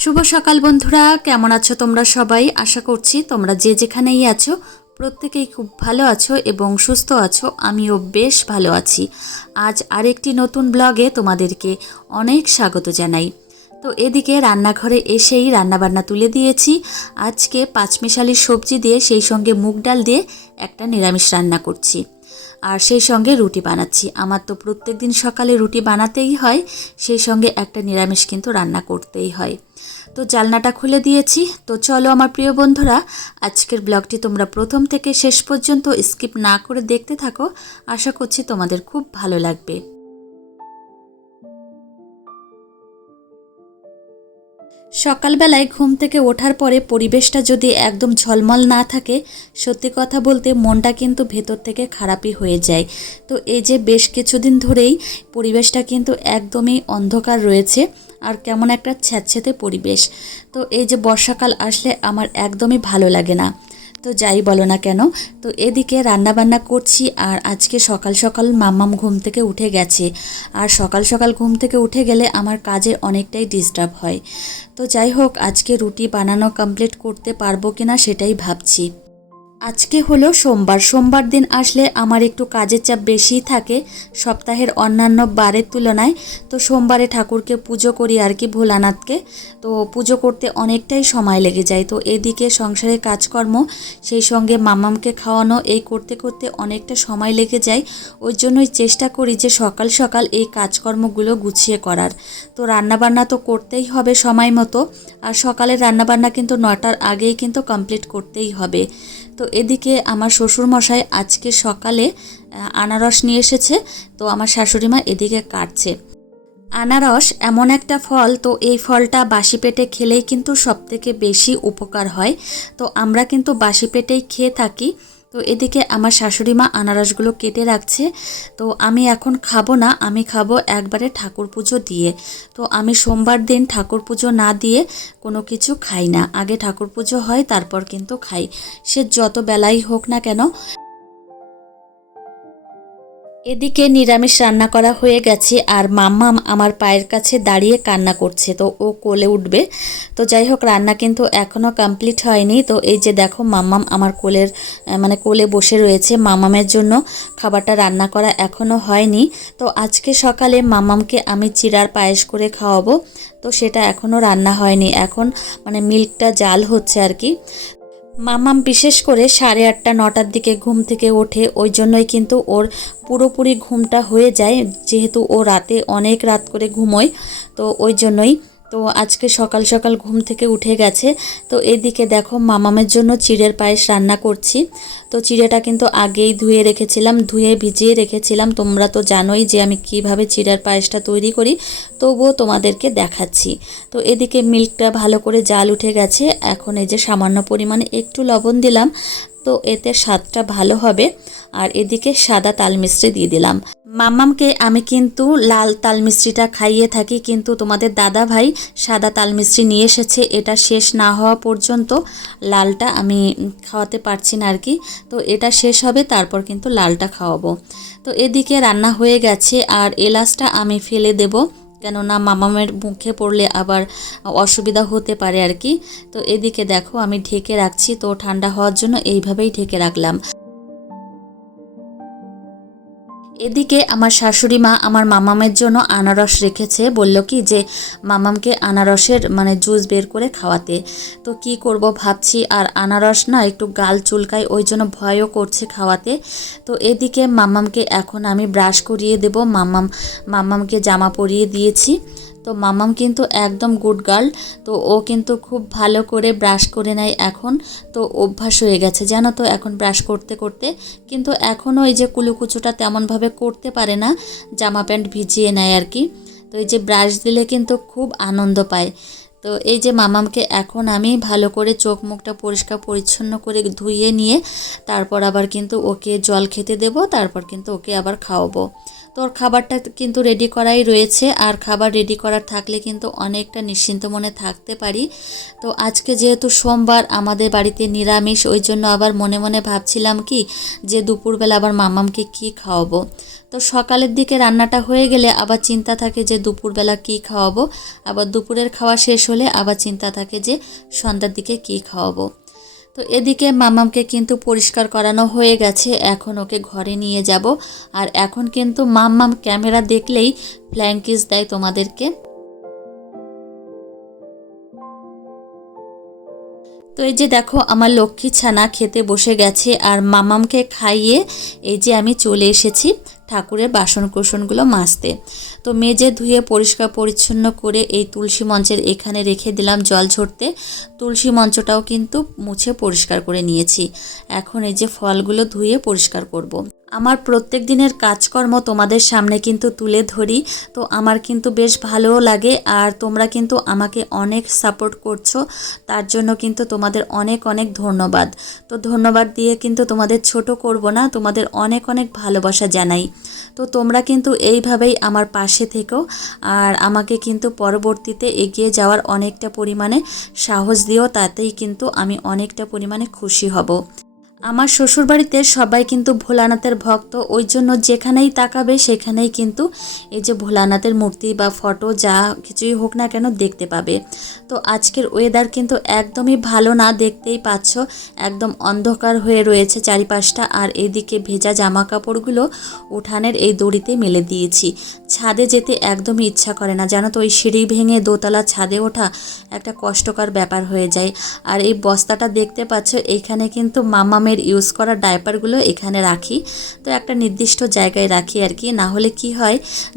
শুভ সকাল বন্ধুরা, কেমন আছো তোমরা সবাই? আশা করছি তোমরা যে যেখানেই আছো, প্রত্যেকেই খুব ভালো আছো এবং সুস্থ আছো, আমিও বেশ ভালো আছি। আজ আরেকটি নতুন ব্লগে তোমাদেরকে অনেক স্বাগত জানাই। তো এদিকে রান্নাঘরে এসেই রান্নাবান্না তুলে দিয়েছি। আজকে পাঁচমিশালি সবজি দিয়ে সেই সঙ্গে মুগ ডাল দিয়ে একটা নিরামিষ রান্না করছি। আর সেই সঙ্গে রুটি বানাচ্ছি। আমার তো প্রত্যেক দিন সকালে রুটি বানাতেই হয়, সেই সঙ্গে একটা নিরামিষ কিন্তু রান্না করতেই হয়। তো জালনাটা খুলে দিয়েছি। তো চলো আমার প্রিয় বন্ধুরা, আজকের ব্লগটি তোমরা প্রথম থেকে শেষ পর্যন্ত স্কিপ না করে দেখতে থাকো। আশা করছি তোমাদের খুব ভালো লাগবে। সকালবেলায় ঘুম থেকে ওঠার পরে পরিবেশটা যদি একদম ঝলমল না থাকে, সত্যি কথা বলতে মনটা কিন্তু ভেতর থেকে খারাপই হয়ে যায়। তো এই যে বেশ কিছুদিন ধরেই পরিবেশটা কিন্তু একদমই অন্ধকার রয়েছে আর কেমন একটা ছ্যাঁচ্ছেতে পরিবেশ। তো এই যে বর্ষাকাল আসলে আমার একদমই ভালো লাগে না। তো যাই বলো না কেন, তো এদিকে রান্নাবান্না করছি আর আজকে সকাল সকাল মাম্মাম ঘুম থেকে উঠে গেছে। আর সকাল সকাল ঘুম থেকে উঠে গেলে আমার কাজে অনেকটাই ডিস্টার্ব হয়। তো যাই হোক, আজকে রুটি বানানো কমপ্লিট করতে পারব কিনা সেটাই ভাবছি। আজকে হলো সোমবার। সোমবার দিন আসলে আমার একটু কাজের চাপ বেশিই থাকে সপ্তাহের অন্যান্য বারের তুলনায়। তো সোমবারে ঠাকুরকে পুজো করি আর কি ভোলানাথকে। তো পুজো করতে অনেকটাই সময় লেগে যায়। তো এদিকে সংসারের কাজকর্ম, সেই সঙ্গে মামামকে খাওয়ানো, এই করতে করতে অনেকটা সময় লেগে যায়। ওই জন্যই চেষ্টা করি যে সকাল সকাল এই কাজকর্মগুলো গুছিয়ে করার। তো রান্নাবান্না তো করতেই হবে সময় মতো। আর সকালের রান্নাবান্না কিন্তু নটার আগেই কিন্তু কমপ্লিট করতেই হবে। তো এদিকে আমার শ্বশুরমশাই আজকে সকালে আনারস নিয়ে এসেছে, তো আমার শাশুড়ি মা এদিকে কাটছে। আনারস এমন একটা ফল, তো এই ফলটা বাসি পেটে খেলেই কিন্তু সবথেকে বেশি উপকার হয়। তো আমরা কিন্তু বাসি পেটেই খেয়ে থাকি। তো এদিকে আমার শাশুড়ি মা আনারসগুলো কেটে রাখছে। তো আমি এখন খাব না, আমি খাব একবারে ঠাকুর পুজো দিয়ে। তো আমি সোমবার দিন ঠাকুর পুজো না দিয়ে কোনো কিছু খাই না। আগে ঠাকুর পুজো হয়, তারপর কিন্তু খাই। সে যত বেলাই হোক না কেন এদিকে নিরামিষ রান্না করা হয়ে গেছে আর মাম্মাম আমার পায়ের কাছে দাঁড়িয়ে কান্না করছে, তো ও কোলে উঠবে। তো যাই হোক, রান্না কিন্তু এখনও কমপ্লিট হয়নি। তো এই যে দেখো, মাম্মাম আমার কোলের মানে কোলে বসে রয়েছে। মামামের জন্য খাবারটা রান্না করা এখনও হয়নি। তো আজকে সকালে মামামকে আমি চিরার পায়েস করে খাওয়াবো। তো সেটা এখনও রান্না হয়নি। এখন মানে মিল্কটা জাল হচ্ছে আর কি। মামাম বিশেষ করে সাড়ে আটটা, নটার দিকে ঘুম থেকে ওঠে, ওই জন্যই কিন্তু ওর পুরোপুরি ঘুমটা হয়ে যায়, যেহেতু ও রাতে অনেক রাত করে ঘুমোয়, তো ওই জন্যই তো আজকে সকাল সকাল ঘুম থেকে উঠে গেছে। তো এদিকে দেখো মামামের জন্য চিড়ের পায়েস রান্না করছি। তো চিড়েটা কিন্তু আগেই ধুয়ে রেখেছিলাম, ধুয়ে ভিজিয়ে রেখেছিলাম। তোমরা তো জানোই যে আমি কীভাবে চিড়ের পায়েসটা তৈরি করি, তবুও তোমাদেরকে দেখাচ্ছি। তো এদিকে মিল্কটা ভালো করে জাল উঠে গেছে। এখন এই যে সামান্য পরিমাণে একটু লবণ দিলাম। তো এতে স্বাদটা ভালো হবে। আর এদিকে সাদা তাল মিশ্রি দিয়ে দিলাম। মাম্মামকে আমি কিন্তু লাল তাল মিষ্টিটা খাইয়ে থাকি, কিন্তু তোমাদের দাদা ভাই সাদা তাল মিষ্টি নিয়ে এসেছে, এটা শেষ না হওয়া পর্যন্ত লালটা আমি খাওয়াতে পারছি না আর কি তো এটা শেষ হবে, তারপর কিন্তু লালটা খাওয়াবো। তো এদিকে রান্না হয়ে গেছে, আর এলাচটা আমি ফেলে দেবো। কেননা মামামের মুখে পড়লে আবার অসুবিধা হতে পারে আর কি। তো এদিকে দেখো আমি ঢেকে রাখছি, তো ঠান্ডা হওয়ার জন্য এইভাবেই ঢেকে রাখলাম। এদিকে আমার শাশুড়ি মা আমার মামামের জন্য আনারস রেখেছে। বলল কি যে, মামামকে আনারসের মানে জুস বের করে খাওয়াতে। তো কি করব ভাবছি, আর আনারস না একটু গাল চুলকায়, ওই জন্য ভয়ও করছে খাওয়াতে। তো এদিকে মামামকে এখন আমি ব্রাশ করিয়ে দেব। মামাম, মামামকে জামা পরিয়ে দিয়েছি। তো মামাম কিন্তু একদম গুড গার্ল তো ও কিন্তু খুব ভালো করে ব্রাশ করে নেয় এখন। তো অভ্যাস হয়ে গেছে, জানো তো, এখন ব্রাশ করতে করতে। কিন্তু এখনও এই যে কুলুকুচুটা তেমনভাবে করতে পারে না, জামা প্যান্ট ভিজিয়ে নেয় আর কি। তো এই যে ব্রাশ দিলে কিন্তু খুব আনন্দ পায়। তো এই যে মামামকে এখন আমি ভালো করে চোখ মুখটা পরিষ্কার পরিচ্ছন্ন করে ধুইয়ে নিয়ে, তারপর আবার কিন্তু ওকে জল খেতে দেব, তারপর কিন্তু ওকে আবার খাওয়াবো। তোর খাবারটা কিন্তু রেডি করাই রয়েছে, আর খাবার রেডি করার থাকলে কিন্তু অনেকটা নিশ্চিন্ত মনে থাকতে পারি। তো আজকে যেহেতু সোমবার, আমাদের বাড়িতে নিরামিষ, ওই জন্য আবার মনে মনে ভাবছিলাম কি যে দুপুরবেলা আবার মামামকে কি খাওয়াবো। তো সকালের দিকে রান্নাটা হয়ে গেলে আবার চিন্তা থাকে যে দুপুরবেলা কি খাওয়াবো, আবার দুপুরের খাওয়া শেষ হলে আবার চিন্তা থাকে যে সন্ধ্যার দিকে কি খাওয়াবো। তো এদিকে মামামকে কিন্তু পরিষ্কার করানো হয়ে গেছে। এখন ওকে ঘরে নিয়ে যাব। আর এখন কিন্তু মাম্মাম ক্যামেরা দেখলেই ফ্ল্যাঙ্কিস দেয় তোমাদেরকে। তো এই যে দেখো, আমার লক্ষ্মী ছানা খেতে বসে গেছে আর মামামকে খাইয়ে এই যে আমি চলে এসেছি ঠাকুরের বাসন কুসনগুলো মাজতে। তো মেজে ধুয়ে পরিষ্কার পরিচ্ছন্ন করে এই তুলসী মঞ্চের এখানে রেখে দিলাম জল ঝরতে। তুলসী মঞ্চটাও কিন্তু মুছে পরিষ্কার করে নিয়েছি। এখন এই যে ফলগুলো ধুয়ে পরিষ্কার করব। আমার প্রত্যেক দিনের কাজকর্ম তোমাদের সামনে কিন্তু তুলে ধরি। তো আমার কিন্তু বেশ ভালোও লাগে আর তোমরা কিন্তু আমাকে অনেক সাপোর্ট করছ। তার জন্য কিন্তু তোমাদের অনেক অনেক ধন্যবাদ। তো ধন্যবাদ দিয়ে কিন্তু তোমাদের ছোট করব না, তোমাদের অনেক অনেক ভালোবাসা জানাই। তো তোমরা কিন্তু এইভাবেই আমার পাশে থেকো আর আমাকে কিন্তু পরবর্তীতে এগিয়ে যাওয়ার অনেকটা পরিমাণে সাহস দিও, তাতেই কিন্তু আমি অনেকটা পরিমাণে খুশি হব। আমার শ্বশুরবাড়িতে সবাই কিন্তু ভোলানাথের ভক্ত, ওই জন্য যেখানেই তাকাবে সেখানেই কিন্তু এই যে ভোলানাথের মূর্তি বা ফটো যা কিছুই হোক না কেন দেখতে পাবে। তো আজকের ওয়েদার কিন্তু একদমই ভালো না দেখতেই পাচ্ছ, একদম অন্ধকার হয়ে রয়েছে চারিপাশটা আর এদিকে ভেজা জামা কাপড়গুলো উঠানের এই দড়িতে মেলে দিয়েছি। ছাদে যেতে একদমই ইচ্ছা করে না, জানো তো ওই সিঁড়ি ভেঙে দোতলা ছাদে ওঠা একটা কষ্টকর ব্যাপার হয়ে যায়। আর এই বস্তাটা দেখতে পাচ্ছ এইখানে কিন্তু মামামের ইউজ করা ডায়পারগুলো এখানে রাখি। তো একটা নির্দিষ্ট জায়গায় রাখি আর কি। না হলে কি হয়,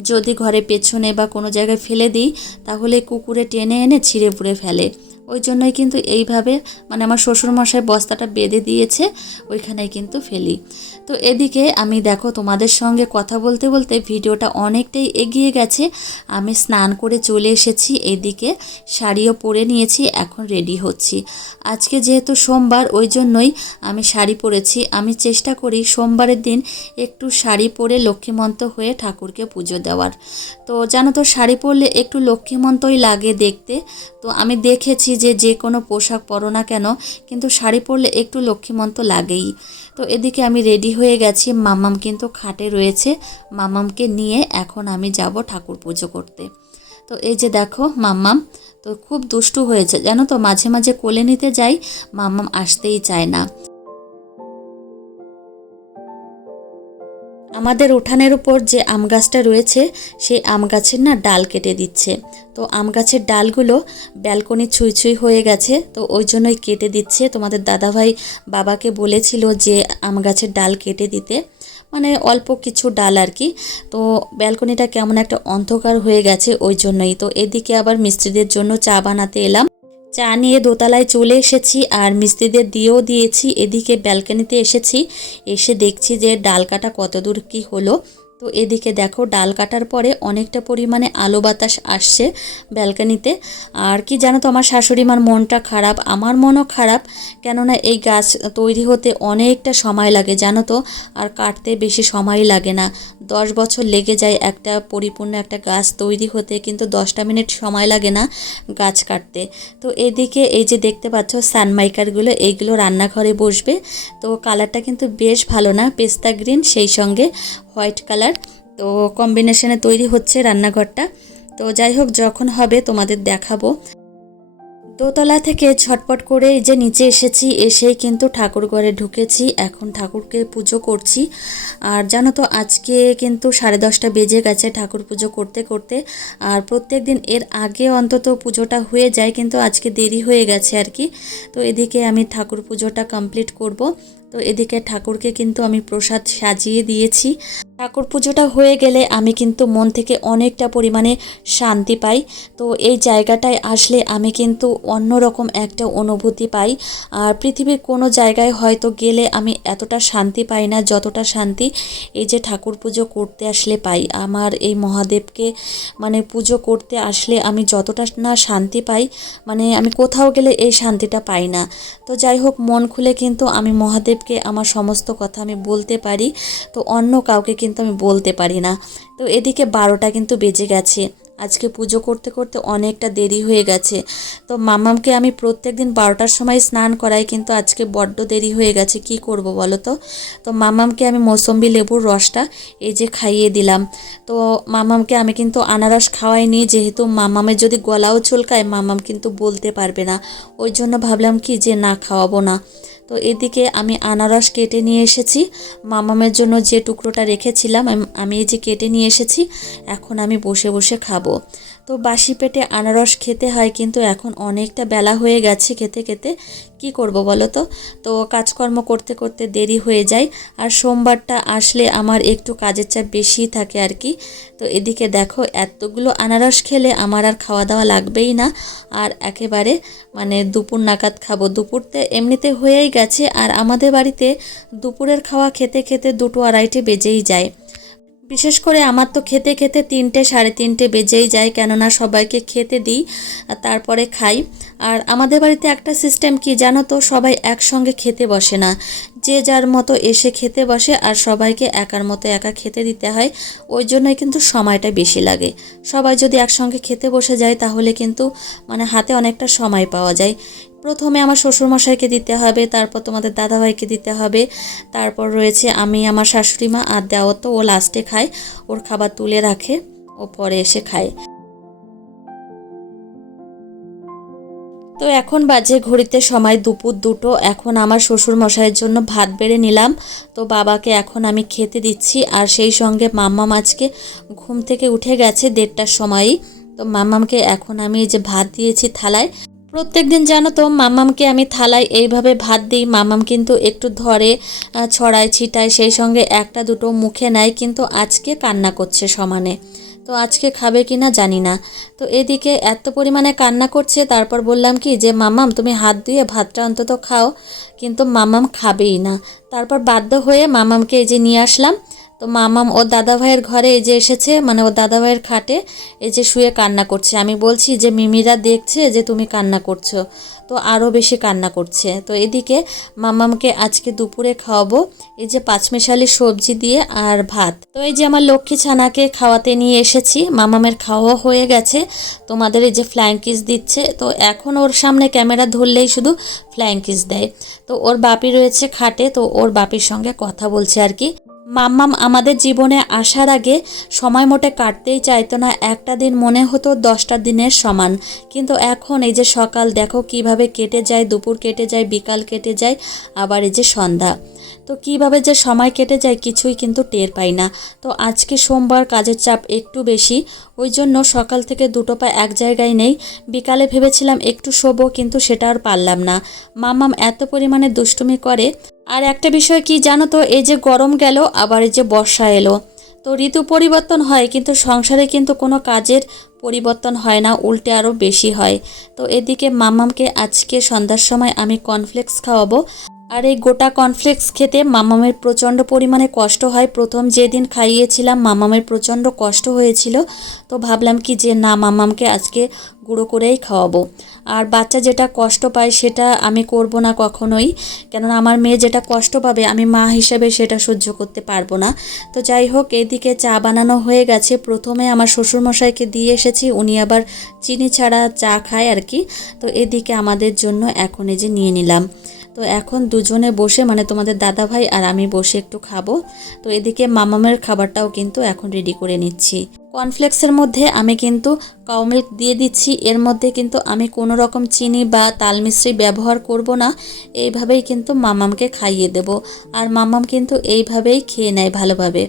যদি ঘরে পেছনে বা কোনো জায়গায় ফেলে দিই, তাহলে কুকুরে টেনে এনে ছিঁড়ে পুড়ে ফেলে। ওই জন্যই কিন্তু এইভাবে মানে আমার শ্বশুরমশাই বস্তাটা বেঁধে দিয়েছে, ওইখানেই কিন্তু ফেলি। তো এদিকে আমি দেখো তোমাদের সঙ্গে কথা বলতে বলতে ভিডিওটা অনেকটাই এগিয়ে গেছে। আমি স্নান করে চলে এসেছি, এদিকে শাড়িও পরে নিয়েছি, এখন রেডি হচ্ছি। আজকে যেহেতু সোমবার, ওই জন্যই আমি শাড়ি পরেছি। আমি চেষ্টা করি সোমবারের দিন একটু শাড়ি পরে লক্ষ্মীমন্ত হয়ে ঠাকুরকে পুজো দেওয়ার। তো জানো তো, শাড়ি পরলে একটু লক্ষ্মীমন্তই লাগে দেখতে। তো আমি দেখেছি যে যে কোনো পোশাক পরো না কেন, কিন্তু শাড়ি পরলে একটু লক্ষ্মীমন্ত লাগেই। তো এদিকে আমি রেডি হয়ে গেছি মামাম কিন্তু খাটে রয়েছে মামামকে নিয়ে এখন আমি যাব ঠাকুর পুজো করতে। তো এই যে দেখো মাম্মাম, তো খুব দুষ্টু হয়েছে। জানো তো, মাঝে মাঝে কোলে নিতে যাই, মাম্মাম আসতেই চায় না। আমাদের উঠানের উপর যে আম গাছটা রয়েছে, সেই আম গাছের না ডাল কেটে দিচ্ছে। তো আম গাছের ডালগুলো ব্যালকনি ছুঁই ছুঁই হয়ে গেছে, তো ওই জন্যই কেটে দিচ্ছে। তোমাদের দাদাভাই বাবাকে বলেছিল যে আম গাছের ডাল কেটে দিতে। মানে অল্প কিছু ডাল আর কি। তো ব্যালকনিটা কেমন একটা অন্ধকার হয়ে গেছে ওই জন্যই। তো এদিকে আবার মিস্ত্রিদের জন্য চা বানাতে এলাম। চা নিয়ে দোতলায় চলে এসেছি আর মিস্ত্রিদের দিয়েও দিয়েছি। এদিকে ব্যালকানিতে এসেছি। এসে দেখছি যে ডাল কাটা কত দূর কী হলো। তো এদিকে দেখো, ডাল কাটার পরে অনেকটা পরিমাণে আলো বাতাস আসছে ব্যালকানিতে। আর কি জানো তো, আমার শাশুড়ি মার মনটা খারাপ, আমার মনও খারাপ, কেননা এই গাছ তৈরি হতে অনেকটা সময় লাগে, জানো তো, আর কাটতে বেশি সময় লাগে না। দশ বছর লেগে যায় একটা পরিপূর্ণ একটা গাছ তৈরি হতে, কিন্তু দশটা মিনিট সময় লাগে না গাছ কাটতে। তো এদিকে এই যে দেখতে পাচ্ছ, সানমাইকারগুলো, এইগুলো রান্নাঘরে বসবে। তো কালারটা কিন্তু বেশ ভালো না, পেস্তা গ্রিন, সেই সঙ্গে হোয়াইট কালার তো কম্বিনেশনে তৈরি হচ্ছে রান্নাঘরটা। তো যাই হোক, যখন হবে তোমাদের দেখাবো। দোতলা থেকে ছটপট করে যে নিচে এসেছি, এসেই কিন্তু ঠাকুর ঘরে ঢুকেছি। এখন ঠাকুরকে পুজো করছি। আর জানো তো, আজকে কিন্তু সাড়ে দশটা বেজে গেছে ঠাকুর পুজো করতে করতে। আর প্রত্যেক দিন এর আগে অন্তত পুজোটা হয়ে যায়, কিন্তু আজকে দেরি হয়ে গেছে আর কি। তো এদিকে আমি ঠাকুর পুজোটা কমপ্লিট করব। তো এদিকে ঠাকুরকে কিন্তু আমি প্রসাদ সাজিয়ে দিয়েছি। ঠাকুর পুজোটা হয়ে গেলে আমি কিন্তু মন থেকে অনেকটা পরিমাণে শান্তি পাই। তো এই জায়গাটায় আসলে আমি কিন্তু অন্যরকম একটা অনুভূতি পাই। আর পৃথিবীর কোনো জায়গায় হয়তো গেলে আমি এতটা শান্তি পাই না, যতটা শান্তি এই যে ঠাকুর পুজো করতে আসলে পাই। আমার এই মহাদেবকে মানে পুজো করতে আসলে আমি যতটা না শান্তি পাই মানে আমি কোথাও গেলে এই শান্তিটা পাই না। তো যাই হোক, মন খুলে কিন্তু আমি মহাদেবকে আমার সমস্ত কথা আমি বলতে পারি। তো অন্য কাউকে কিন্তু আমি বলতে পারি না। তো এদিকে বারোটা কিন্তু বেজে গেছে। আজকে পুজো করতে করতে অনেকটা দেরি হয়ে গেছে। তো মামামকে আমি প্রত্যেক দিন বারোটার সময় স্নান করাই, কিন্তু আজকে বড্ড দেরি হয়ে গেছে। কি করব বলো তো? তো মামামকে আমি মৌসম্বি লেবুর রসটা এই যে খাইয়ে দিলাম। তো মামামকে আমি কিন্তু আনারস খাওয়াইনি, যেহেতু মামামের যদি গলাও চুলকায়, মামাম কিন্তু বলতে পারবে না। ওই জন্য ভাবলাম কি যে না খাওয়াবো না। তো এদিকে আমি আনারস কেটে নিয়ে এসেছি। মামামের জন্য যে টুকরোটা রেখেছিলাম, আমি এই যে কেটে নিয়ে এসেছি, এখন আমি বসে বসে খাব। তো বাসি পেটে আনারস খেতে হয়, কিন্তু এখন অনেকটা বেলা হয়ে গেছে খেতে খেতে। কি করব বলো তো? তো কাজকর্ম করতে করতে দেরি হয়ে যায়, আর সোমবারটা আসলে আমার একটু কাজের চাপ বেশিই থাকে আর কি। তো এদিকে দেখো, এতগুলো আনারস খেলে আমার আর খাওয়া দাওয়া লাগবেই না। আর একেবারে মানে দুপুর নাগাদ খাব। দুপুরতে এমনিতে হয়েই গেছে, আর আমাদের বাড়িতে দুপুরের খাওয়া খেতে খেতে দুটো আড়াইটে বেজেই যায়। বিশেষ করে আমার তো খেতে খেতে তিনটে, সাড়ে তিনটে বেজেই যায়, কেননা সবাইকে খেতে দিই তারপরে খাই। আর আমাদের বাড়িতে একটা সিস্টেম কি জানো তো, সবাই একসঙ্গে খেতে বসে না। যে যার মতো এসে খেতে বসে, আর সবাইকে একার মতো একা খেতে দিতে হয়, ওই জন্যই কিন্তু সময়টা বেশি লাগে। সবাই যদি একসঙ্গে খেতে বসে যায়, তাহলে কিন্তু মানে হাতে অনেকটা সময় পাওয়া যায়। প্রথমে আমার শ্বশুরমশাইকে দিতে হবে, তারপর তোমাদের দাদাভাইকে দিতে হবে, তারপর রয়েছে আমি, আমার শাশুড়ি মা আর দেওয়া তো ও লাস্টে খায়, ওর খাবার তুলে রাখে, ও পরে এসে খায়। তো এখন বাজে ঘড়িতে সময় দুপুর দুটো, এখন আমার শ্বশুর মশাইয়ের জন্য ভাত বেড়ে নিলাম। তো বাবাকে এখন আমি খেতে দিচ্ছি, আর সেই সঙ্গে মাম্মাম আজকে ঘুম থেকে উঠে গেছে দেড়টার সময়ই। তো মাম্মামকে এখন আমি যে ভাত দিয়েছি থালায় প্রত্যেক দিন জানো তো, মামামকে আমি থালায় এইভাবে ভাত দিই। মামাম কিন্তু একটু ধরে ছড়ায়, ছিটায়, সেই সঙ্গে একটা দুটো মুখে নেয়, কিন্তু আজকে কান্না করছে সমানে। তো আজকে খাবে কি না জানি না। তো এদিকে এত পরিমাণে কান্না করছে, তারপর বললাম কি যে, মামাম, তুমি হাত ধুয়ে ভাতটা অন্তত খাও। কিন্তু মামাম খাবেই না। তারপর বাধ্য হয়ে মামামকে এই যে নিয়ে আসলাম তো মামাম, ওর দাদা ভাইয়ের ঘরে এই যে এসেছে মানে ওর দাদা ভাইয়ের খাটে এই যে শুয়ে কান্না করছে। আমি বলছি যে, মিমিরা দেখছে যে তুমি কান্না করছ, তো আরও বেশি কান্না করছে। তো এদিকে মামামকে আজকে দুপুরে খাওয়াবো এই যে পাঁচমিশালি সবজি দিয়ে আর ভাত। তো এই যে আমার লক্ষ্মী ছানাকে খাওয়াতে নিয়ে এসেছি, মামামের খাওয়া হয়ে গেছে, তোমাদের এই যে ফ্ল্যাং কিস দিচ্ছে, তো এখন ওর সামনে ক্যামেরা ধরলেই শুধু ফ্ল্যাং কিস দেয়। তো ওর বাপি রয়েছে খাটে, তো ওর বাপির সঙ্গে কথা বলছে আর কি। মাম্মাম আমাদের জীবনে আসার আগে সময় মোটে কাটতেই চাইতো না, একটা দিন মনে হতো দশটা দিনের সমান। কিন্তু এখন এই যে সকাল, দেখো কীভাবে কেটে যায়, দুপুর কেটে যায়, বিকাল কেটে যায়, আবার এই যে সন্ধ্যা। তো কীভাবে যে সময় কেটে যায় কিছুই কিন্তু টের পাই না। তো আজকে সোমবার কাজের চাপ একটু বেশি, ওই জন্য সকাল থেকে দুটো পা এক জায়গায় নেই। বিকালে ভেবেছিলাম একটু শোবো, কিন্তু সেটা আর পারলাম না। মাম্মাম এত পরিমাণে দুষ্টুমি করে আর একটা বিষয় কি জানো তো, এই যে গরম গেল, আবার এই যে বর্ষা এলো। তো ঋতু পরিবর্তন হয়, কিন্তু সংসারে কিন্তু কোনো কাজের পরিবর্তন হয় না, উল্টে আরও বেশি হয়। তো এদিকে মামামকে আজকে সন্ধ্যার সময় আমি কর্নফ্লেক্স খাওয়াবো। আর এই গোটা কর্নফ্লেক্স খেতে মামামের প্রচণ্ড পরিমাণে কষ্ট হয়। প্রথম যেদিন খাইয়েছিলাম, মামামের প্রচণ্ড কষ্ট হয়েছিল। তো ভাবলাম কি যে না, মামামকে আজকে গুঁড়ো করেই খাওয়াবো। আর বাচ্চা যেটা কষ্ট পায় সেটা আমি করব না কখনোই। কেননা আমার মেয়ে যেটা কষ্ট পাবে, আমি মা হিসেবে সেটা সহ্য করতে পারব না। তো যাই হোক, এদিকে চা বানানো হয়ে গেছে। প্রথমে আমার শ্বশুরমশাইকে দিয়ে এসেছি, উনি আবার চিনি ছাড়া চা খায় আর কি। তো এদিকে আমাদের জন্য এখন এই যে নিয়ে নিলাম। তো এখন দুজনে বসে মানে তোমাদের দাদা ভাই আর আমি বসে একটু খাব। তো এদিকে মামামের খাবারটাও কিন্তু এখন রেডি করে নিচ্ছি। কর্নফ্লেক্সের মধ্যে আমি কিন্তু কাউ মিল্ক দিয়ে দিচ্ছি। এর মধ্যে কিন্তু আমি কোনো রকম চিনি বা তাল মিশ্রি ব্যবহার করব না। এইভাবেই কিন্তু মামামকে খাইয়ে দেব। আর মামাম কিন্তু এইভাবেই খেয়ে নেয় ভালোভাবে।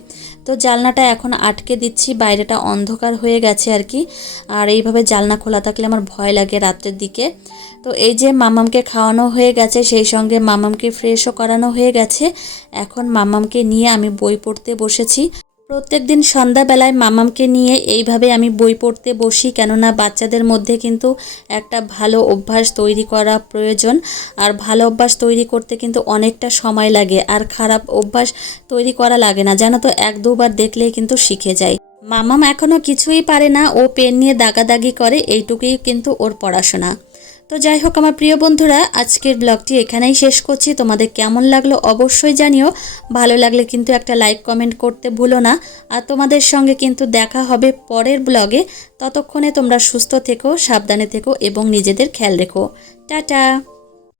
তো জালনাটা এখন আটকে দিচ্ছি, বাইরেটা অন্ধকার হয়ে গেছে আর কি। আর এইভাবে জালনা খোলা থাকলে আমার ভয় লাগে রাত্রের দিকে। তো এই যে মামামকে খাওয়ানো হয়ে গেছে, সেই সঙ্গে মামামকে ফ্রেশও করানো হয়ে গেছে। এখন মামামকে নিয়ে আমি বই পড়তে বসেছি। প্রত্যেক দিন সন্ধ্যাবেলায় মামামকে নিয়ে এইভাবে আমি বই পড়তে বসি, কেননা বাচ্চাদের মধ্যে কিন্তু একটা ভালো অভ্যাস তৈরি করা প্রয়োজন। আর ভালো অভ্যাস তৈরি করতে কিন্তু অনেকটা সময় লাগে, আর খারাপ অভ্যাস তৈরি করা লাগে না। জানো তো, এক দুবার দেখলেই কিন্তু শিখে যায়। মামাম এখনও কিছুই পারে না, ও পেন নিয়ে দাগাদাগি করে, এইটুকুই কিন্তু ওর পড়াশোনা। তো যাই হোক, আমার প্রিয় বন্ধুরা, আজকের ব্লগটি এখানেই শেষ করছি। তোমাদের কেমন লাগল অবশ্যই জানিও। ভালো লাগলে কিন্তু একটা লাইক, কমেন্ট করতে ভুলো না। আর তোমাদের সঙ্গে কিন্তু দেখা হবে পরের ব্লগে। ততক্ষণে তোমরা সুস্থ থেকো, সাবধানে থেকো এবং নিজেদের খেয়াল রেখো। টাটা!